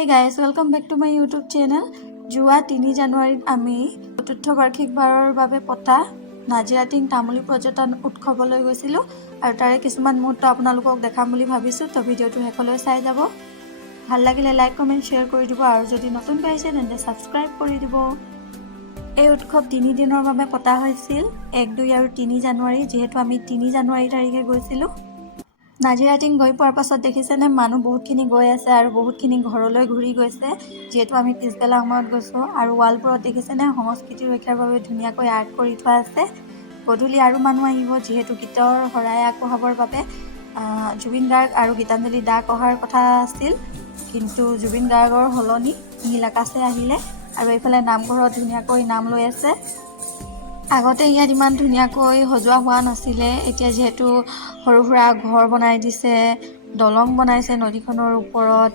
Hey guys, welcome back to my YouTube channel. যোৱা 3 জানুৱাৰীত আমি চতুৰ্থ বাৰ্ষিকবাৰৰ বাবে পতা নাজিৰাটিং তামুলী পৰ্যটন উৎসৱলৈ গৈছিলোঁ আৰু তাৰে কিছুমান মুহূৰ্ত আপোনালোকক দেখাম বুলি ভাবিছোঁ তো ভিডিঅ'টো শেষলৈ চাই যাব ভাল লাগিলে লাইক কমেন্ট শেয়াৰ কৰি দিব আৰু যদি নতুন পাইছে তেন্তে সাবস্ক্ৰাইব কৰি দিব এই উৎসৱ 3 দিনৰ বাবে পতা হৈছিল 1 2 আৰু 3 জানুৱাৰী যেহেতু আমি 3 জানুৱাৰী তাৰিখে গৈছিলোঁ নাজিৰাটিং গৈ পোৱাৰ পাছত দেখিছেনে মানুহ বহুতখিনি গৈ আছে আৰু বহুতখিনি ঘৰলৈ ঘূৰি গৈছে যেহেতু আমি পিছবেলা সময়ত গৈছোঁ আৰু ৱালবোৰত দেখিছেনে সংস্কৃতি ৰক্ষাৰ বাবে ধুনীয়াকৈ আৰ্ট কৰি থোৱা আছে গধূলি আৰু মানুহ আহিব যেহেতু গীতৰ শৰাই আগবঢ়াবৰ বাবে জুবিন গাৰ্গ আৰু গীতাঞ্জলি দাক অহাৰ কথা আছিল কিন্তু জুবিন গাৰ্গৰ হলনি নীল আকাশে আহিলে আৰু এইফালে নামঘৰত ধুনীয়াকৈ নাম লৈ আছে আগতে ইয়াত ইমান ধুনীয়াকৈ সজোৱা হোৱা নাছিলে এতিয়া যেহেতু সৰু সুৰা ঘৰ বনাই দিছে দলং বনাইছে নদীখনৰ ওপৰত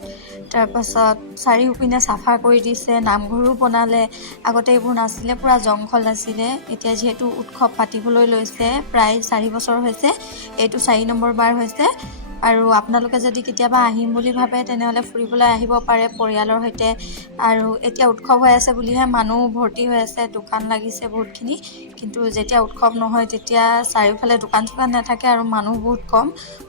তাৰ পাছত চাৰিওপিনে চাফা কৰি দিছে নামঘৰো বনালে আগতে এইবোৰ নাছিলে পুৰা জংঘল আছিলে এতিয়া যেহেতু উৎসৱ পাতিবলৈ লৈছে প্ৰায় 4 বছৰ হৈছে এইটো 4 নম্বৰ বাৰ হৈছে আৰু আপোনালোকে যদি কেতিয়াবা আহিম বুলি ভাবে তেনেহলে ফুৰিবলৈ আহিব পাৰে পৰিয়ালৰ সৈতে আৰু এতিয়া উৎসৱ হৈ আছে বুলিহে মানুহ ভৰ্তি হৈ আছে দোকান লাগিছে বহুতখিনি কিন্তু যেতিয়া উৎসৱ নহয় তেতিয়া চাৰিওফালে দোকান নাথাকে আৰু মানুহ বহুত কম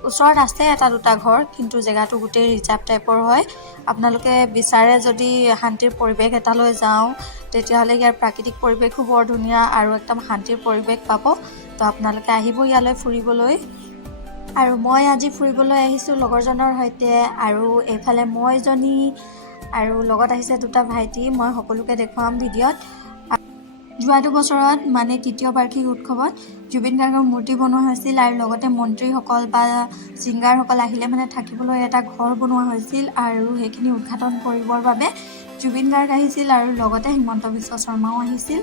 ওচৰত আছে এটা দুটা ঘৰ কিন্তু জেগাটো গোটেই ৰিজাৰ্ভ টাইপৰ হয় আপোনালোকে বিচাৰে যদি শান্তিৰ পৰিৱেশ এটালৈ যাওঁ তেতিয়াহলে ইয়াৰ প্ৰাকৃতিক পৰিৱেশো বৰ ধুনীয়া আৰু একদম শান্তিৰ পৰিৱেশ পাব তো আপোনালোকে আহিব ইয়ালৈ ফুৰিবলৈ আৰু মই আজি ফুৰিবলৈ আহিছোঁ লগৰজনৰ সৈতে আৰু এইফালে মইজনী আৰু লগত আহিছে দুটা ভাইটি মই সকলোকে দেখুৱাম ভিডিঅ'ত যোৱাটো বছৰত মানে তৃতীয় বাৰ্ষিক উৎসৱত জুবিন গাৰ্গৰ মূৰ্তি বনোৱা হৈছিল আৰু লগতে মন্ত্ৰীসকল বা সিংগাৰসকল আহিলে মানে থাকিবলৈ এটা ঘৰ বনোৱা হৈছিল আৰু সেইখিনি উদ্ঘাটন কৰিবৰ বাবে জুবিন গাৰ্গ আহিছিল আৰু লগতে হিমন্ত বিশ্ব শৰ্মাও আহিছিল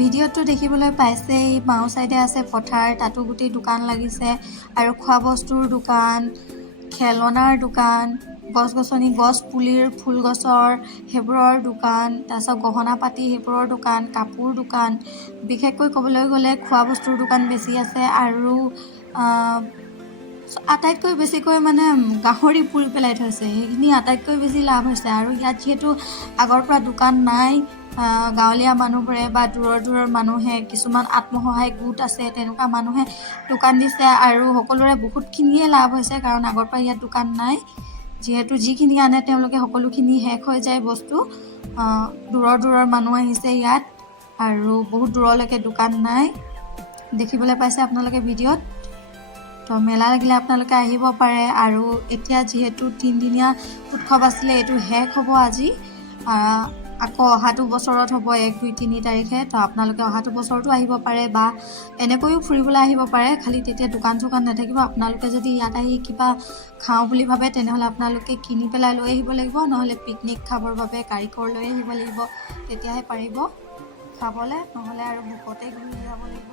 ভিডিঅ'টো দেখিবলৈ পাইছে এই বাও সাইডে আছে পথাৰ তাতো গুটি দোকান লাগিছে আৰু খোৱা বস্তুৰ দোকান খেলনাৰ দোকান গছ-গছনি গছ পুলিৰ ফুল গছৰ হেবৰৰ দোকান তাছত গহনা পাতি হেবৰৰ দোকান কাপোৰ দোকান বিশেষকৈ ক'বলৈ গ'লে খোৱা বস্তুৰ দোকান বেছি আছে আৰু আটাইতকৈ বেছিকৈ মানে গাহৰি পুৰি পেলাই থৈছে সেইখিনি আটাইতকৈ বেছি লাভ হৈছে আৰু ইয়াত যেহেতু আগৰ পৰা দোকান নাই গাঁৱলীয়া মানুহবোৰে বা দূৰৰ মানুহে কিছুমান আত্মসহায়ক গোট আছে তেনেকুৱা মানুহে দোকান দিছে আৰু সকলোৰে বহুতখিনিয়ে লাভ হৈছে কাৰণ আগৰ পৰা ইয়াত দোকান নাই যেহেতু যিখিনি আনে তেওঁলোকে সকলোখিনি শেষ হৈ যায় বস্তু দূৰৰ মানুহ আহিছে ইয়াত আৰু বহুত দূৰলৈকে দোকান নাই দেখিবলৈ পাইছে আপোনালোকে ভিডিঅ'ত তো মেলা লাগিলে আপোনালোকে আহিব পাৰে আৰু এতিয়া যেহেতু 3 দিনীয়া উৎসৱ আছিলে এইটো শেষ হ'ব আজি আকৌ অহাটো বছৰত হ'ব 1 2 3 তাৰিখে তো আপোনালোকে অহাটো বছৰতো আহিব পাৰে বা এনেকৈও ফুৰিবলৈ আহিব পাৰে খালি তেতিয়া দোকান নাথাকিব আপোনালোকে যদি ইয়াত আহি কিবা খাওঁ বুলি ভাবে তেনেহলে আপোনালোকে কিনি পেলাই লৈ আহিব লাগিব নহলে পিকনিক খাবৰ বাবে কাৰিকৰ লৈ আহিব লাগিব তেতিয়াহে পাৰিব খাবলৈ নহলে আৰু ভোকতে ঘূৰি যাব লাগিব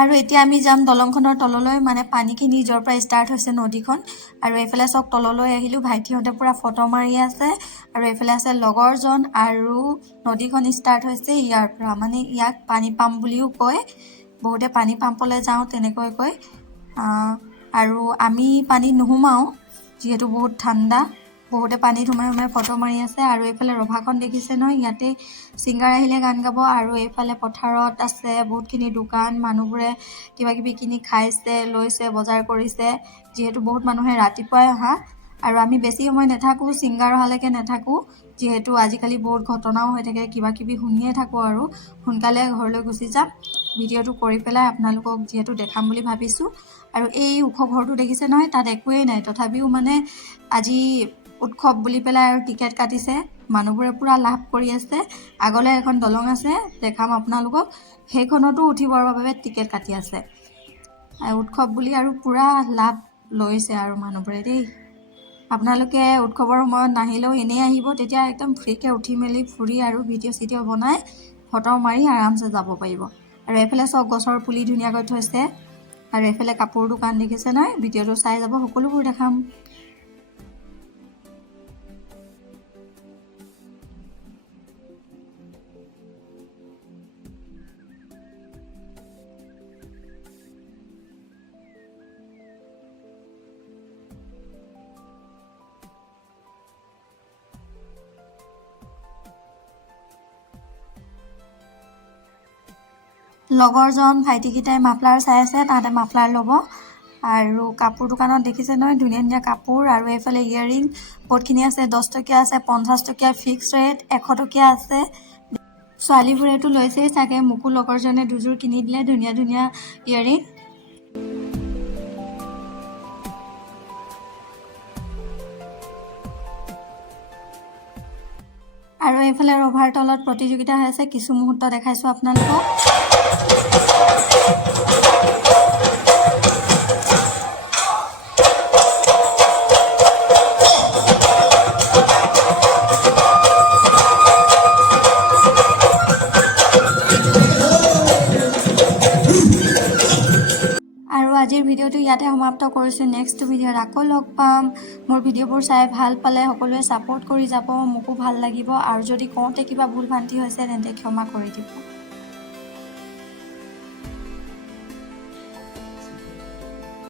আৰু এতিয়া আমি যাম দলংখনৰ তললৈ মানে পানীখিনি যৰ পৰা ষ্টাৰ্ট হৈছে নদীখন আৰু এইফালে সব তললৈ আহিলো ভাইটিহঁতে পুৰা ফটো মাৰি আছে আৰু এইফালে আছে লগৰজন আৰু নদীখন ষ্টাৰ্ট হৈছে ইয়াৰ পৰা মানে ইয়াক পানী পাম্প বুলিও কয় বহুতে পানী পাম্পলৈ যাওঁ তেনেকৈ কয় আৰু আমি পানী নুহুমাও যেহেতু বহুত ঠাণ্ডা বহুতে পানীত সোমাই ফটো মাৰি আছে আৰু এইফালে ৰভাখন দেখিছে নহয় ইয়াতে সিংগাৰ আহিলে গান গাব আৰু এইফালে পথাৰত আছে বহুতখিনি দোকান মানুহবোৰে কিবা কিবি কিনি খাইছে লৈছে বজাৰ কৰিছে যেহেতু বহুত মানুহে ৰাতিপুৱাই অহা আৰু আমি বেছি সময় নাথাকো সিংগাৰ অহালৈকে নাথাকো যেহেতু আজিকালি বহুত ঘটনাও হৈ থাকে কিবা কিবি শুনিয়ে থাকো আৰু সোনকালে ঘৰলৈ গুচি যাম ভিডিঅ'টো কৰি পেলাই আপোনালোকক যেহেতু দেখাম বুলি ভাবিছো আৰু এই ওখ ঘৰটো দেখিছে নহয় তাত একোৱেই নাই তথাপিও মানে আজি উৎসৱ বুলি পেলাই আৰু টিকেট কাটিছে মানুহবোৰে পুৰা লাভ কৰি আছে আগলৈ এখন দলং আছে দেখাম আপোনালোকক সেইখনতো উঠিবৰ বাবে টিকেট কাটি আছে উৎসৱ বুলি আৰু পূৰা লাভ লৈছে আৰু মানুহবোৰে দেই। আপোনালোকে উৎসৱৰ সময়ত নাহিলেও এনেই আহিব, তেতিয়া একদম ফ্ৰীকৈ উঠি মেলি ফুৰি আৰু ভিডিঅ' চিডিঅ' বনাই ফটো মাৰি আৰামছে যাব পাৰিব। আৰু এইফালে চাওক গছৰ পুলি ধুনীয়াকৈ থৈছে, আৰু এইফালে কাপোৰ দোকান দেখিছে নহয়, ভিডিঅ'টো চাই যাব, সকলোবোৰ দেখাম। লগৰজন ভাইটিকেইটাই মাফলাৰ চাই আছে, তাহাঁতে মাফলাৰ ল'ব। আৰু কাপোৰ দোকানত দেখিছে নহয় ধুনীয়া ধুনীয়া কাপোৰ, আৰু এইফালে ইয়েৰিং বহুতখিনি আছে। 10 টকীয়া আছে, 50 টকীয়া ফিক্স ৰেট, 100 টকীয়া আছে। ছোৱালীবোৰেতো লৈছেই চাগে, মোকো লগৰজনে দুযোৰ কিনি দিলে ধুনীয়া ধুনীয়া ইয়েৰিং। আৰু এইফালে ৰভাৰ তলত প্ৰতিযোগিতা হৈ আছে, কিছু মুহূৰ্ত দেখাইছোঁ আপোনালোকক। আৰু আজিৰ ভিডিঅ'টো ইয়াতে সমাপ্ত কৰিছোঁ। নেক্সট ভিডিঅ'ত আকৌ লগ পাম। মোৰ ভিডিঅ'বোৰ চাই ভাল পালে সকলোৱে ছাপোৰ্ট কৰি যাব, মোকো ভাল লাগিব। আৰু যদি কওঁতে কিবা ভুল ভ্ৰান্তি হৈছে তেন্তে ক্ষমা কৰি দিব।